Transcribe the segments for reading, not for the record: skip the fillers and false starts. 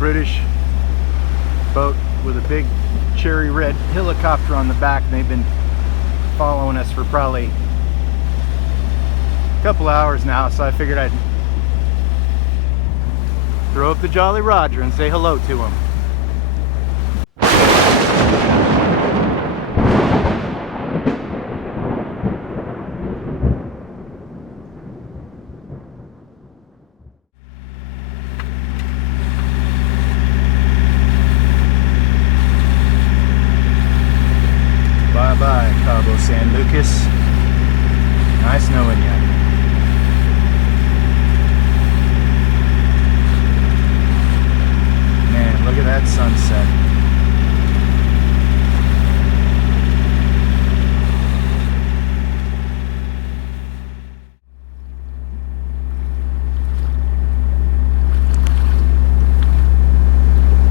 British boat with a big cherry red helicopter on the back, and they've been following us for probably a couple hours now, so I figured I'd throw up the Jolly Roger and say hello to him. Bye-bye, Cabo San Lucas. Nice knowing you. Man, look at that sunset.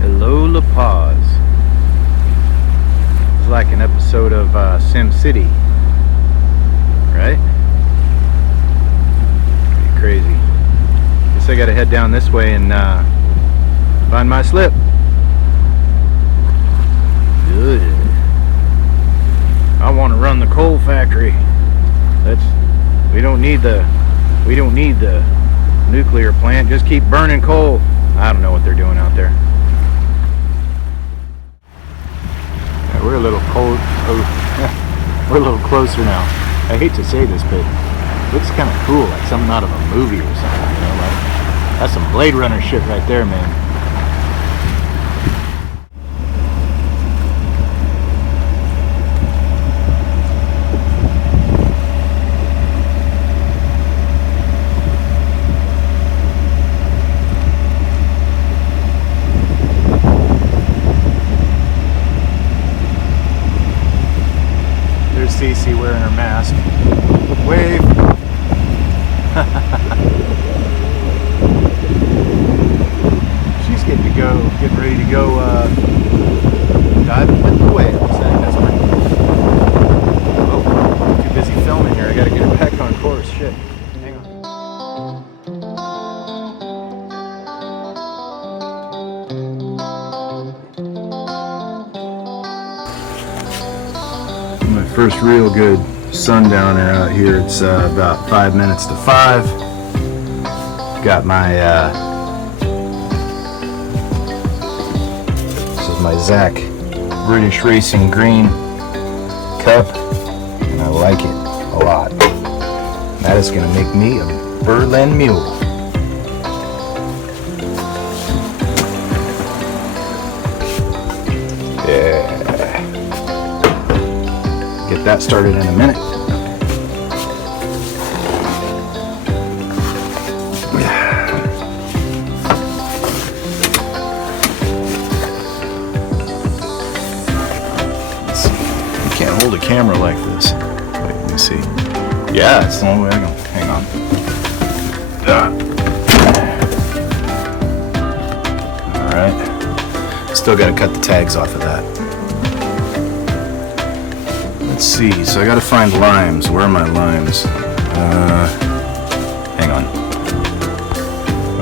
Hello, La Paz. It's like an episode of Sim City, right? Pretty crazy. Guess I gotta head down this way and find my slip. Good. I want to run the coal factory. We don't need the nuclear plant. Just keep burning coal. I don't know what they're doing out there. We're a little cold. Oh, we're a little closer now. I hate to say this, but it looks kind of cool, like something out of a movie or something. You know, like that's some Blade Runner shit right there, man. Cece wearing her mask. Wave. She's getting ready to go diving with the whales. I think that's pretty cool. Oh, too busy filming here. I gotta get her back on course. Shit. Hang on. First real good sundowner out here. It's about 5 minutes to 5. Got my this is my Zach British Racing Green cup, and I like it a lot. That is gonna make me a Berlin mule. Get that started in a minute. Let's see. You can't hold a camera like this. Wait, let me see. Yeah, it's the only way I can. Hang on. Alright. Still gotta cut the tags off of that. Let's see, so I gotta find limes. Where are my limes? Hang on.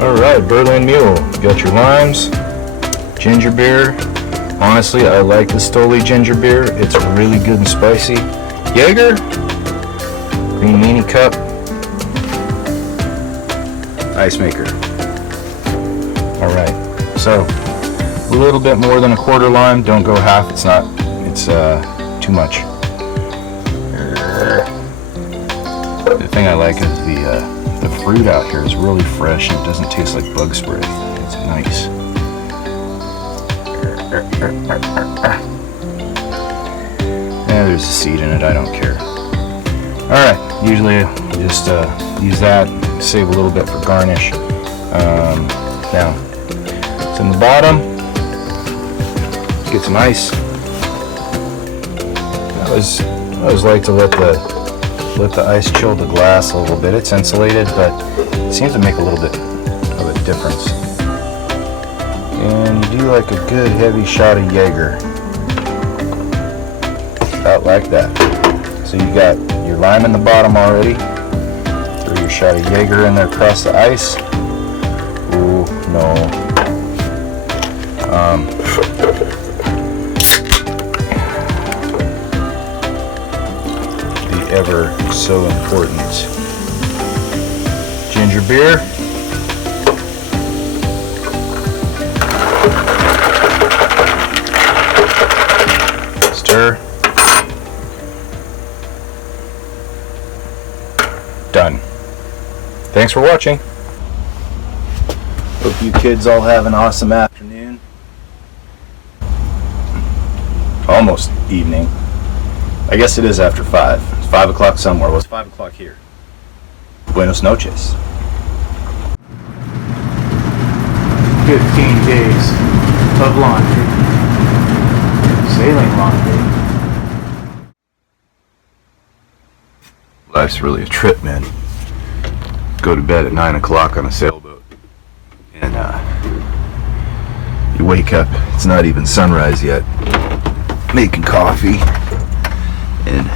Alright, Berlin Mule. You got your limes, ginger beer. Honestly, I like the Stoli ginger beer. It's really good and spicy. Jaeger, green meanie cup, ice maker. Alright, so a little bit more than a quarter lime. Don't go half, it's too much. The thing I like is the fruit out here is really fresh and it doesn't taste like bug spray. It's nice. Yeah, there's a seed in it. I don't care. Alright, usually I just use that, save a little bit for garnish. Now, it's in the bottom. Let's get some ice. I always like to let the ice chill the glass a little bit. It's insulated, but it seems to make a little bit of a difference. And you do like a good heavy shot of Jaeger. About like that. So you got your lime in the bottom already. Throw your shot of Jaeger in there across the ice. Ooh, no. The ever so important ginger beer. Stir. Done. Thanks for watching. Hope you kids all have an awesome afternoon. Almost evening. I guess it is after 5. It's 5 o'clock somewhere. Well, it's 5 o'clock here. Buenos noches. 15 days of laundry. Sailing laundry. Life's really a trip, man. Go to bed at 9 o'clock on a sailboat. And you wake up, it's not even sunrise yet. Making coffee. And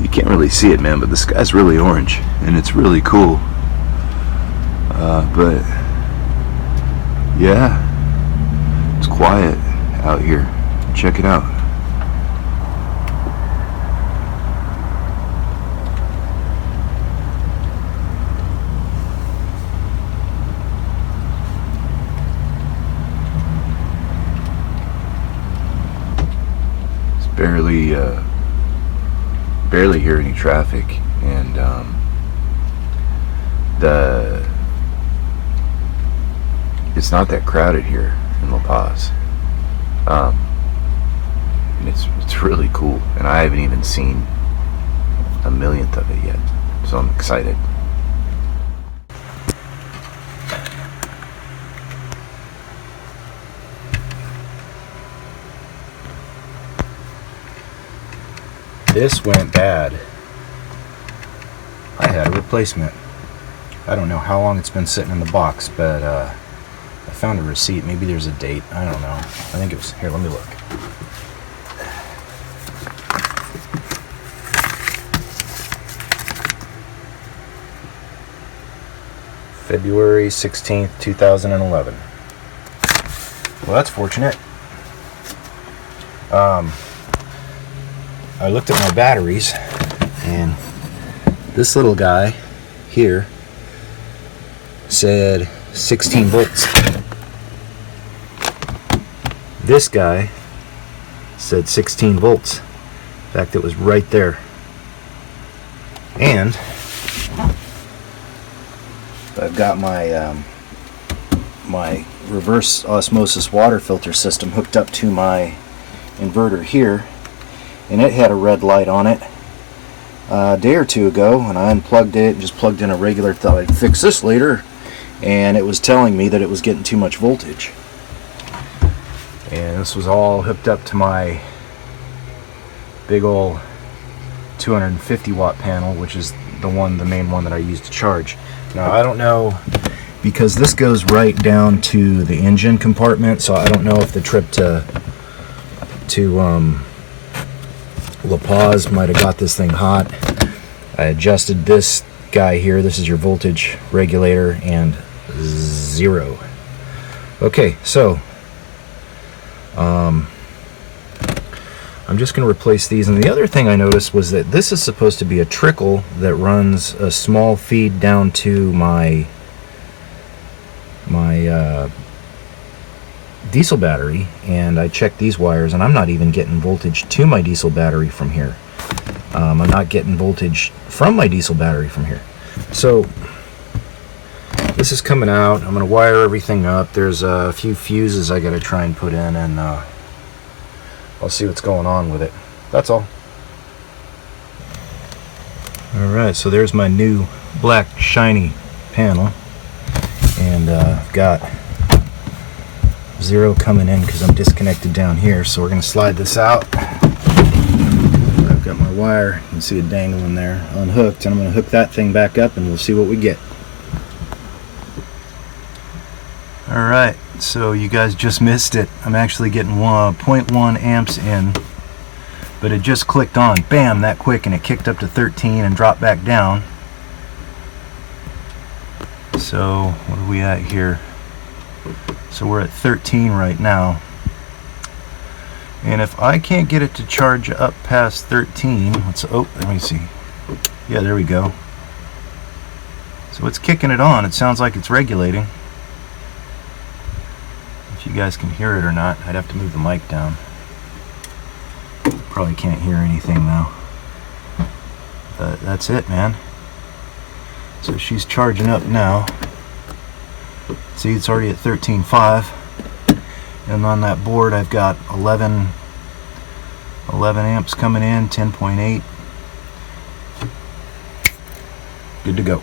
you can't really see it, man, but the sky's really orange. And it's really cool. But yeah, it's quiet out here. Check it out. Barely hear any traffic, and it's not that crowded here in La Paz. And it's really cool, and I haven't even seen a millionth of it yet, so I'm excited. This went bad. I had a replacement. I don't know how long it's been sitting in the box, but I found a receipt. Maybe there's a date. I don't know. I think it was... Here, let me look. February 16th, 2011. Well, that's fortunate. I looked at my batteries, and this little guy here said 16 volts. This guy said 16 volts. In fact, it was right there. And I've got my my reverse osmosis water filter system hooked up to my inverter here, and it had a red light on it a day or two ago, and I unplugged it and just plugged in a regular. Thought I'd fix this later, and it was telling me that it was getting too much voltage. And this was all hooked up to my big old 250 watt panel, which is the main one that I use to charge. Now I don't know, because this goes right down to the engine compartment, so I don't know if the trip to La Paz might have got this thing hot. I adjusted this guy here. This is your voltage regulator, and 0. Okay, so I'm just going to replace these. And the other thing I noticed was that this is supposed to be a trickle that runs a small feed down to my diesel battery, and I checked these wires, and I'm not even getting voltage to my diesel battery from here. I'm not getting voltage from my diesel battery from here. So this is coming out. I'm going to wire everything up. There's a few fuses I got to try and put in, and I'll see what's going on with it. That's all. Alright, so there's my new black shiny panel, and I've got 0 coming in because I'm disconnected down here, so we're going to slide this out. I've got my wire, you can see it dangling there, unhooked, and I'm going to hook that thing back up, and we'll see what we get. Alright, so you guys just missed it. I'm actually getting 0.1 amps in, but it just clicked on, bam, that quick, and it kicked up to 13 and dropped back down. So what are we at here? So we're at 13 right now. And if I can't get it to charge up past 13, let me see. Yeah, there we go. So it's kicking it on. It sounds like it's regulating. If you guys can hear it or not, I'd have to move the mic down. Probably can't hear anything though. But that's it, man. So she's charging up now. See, it's already at 13.5. And on that board I've got 11 amps coming in, 10.8. Good to go.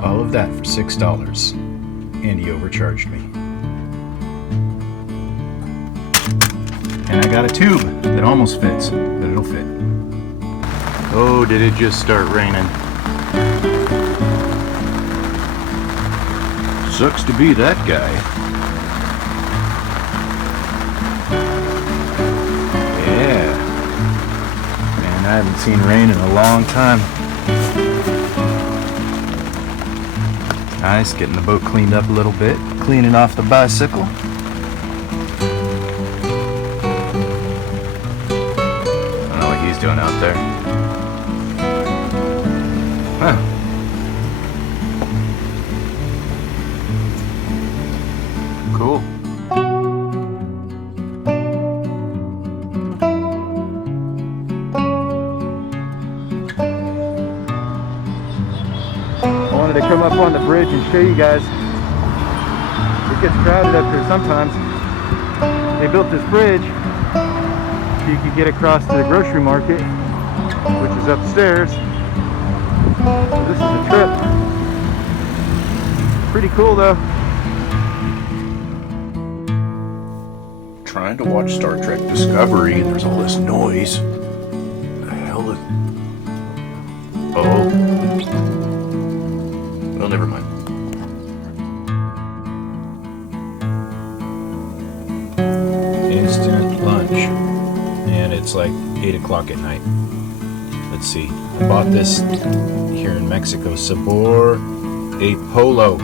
All of that for $6, and he overcharged me. And I got a tube that almost fits, but it'll fit. Oh, did it just start raining? Sucks to be that guy. Yeah. Man, I haven't seen rain in a long time. Nice, getting the boat cleaned up a little bit, cleaning off the bicycle. I don't know what he's doing out there. Huh. Cool. I wanted to come up on the bridge and show you guys. It gets crowded up here sometimes. They built this bridge so you could get across to the grocery market, which is upstairs. So this is a trip. Pretty cool though. Trying to watch Star Trek Discovery and there's all this noise. The hell is... Oh. Well, never mind. Instant lunch. And it's like 8 o'clock at night. Let's see. I bought this here in Mexico. Sabor a Polo.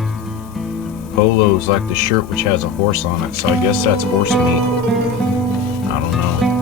Polo's like the shirt which has a horse on it. So I guess that's horse meat. I don't know.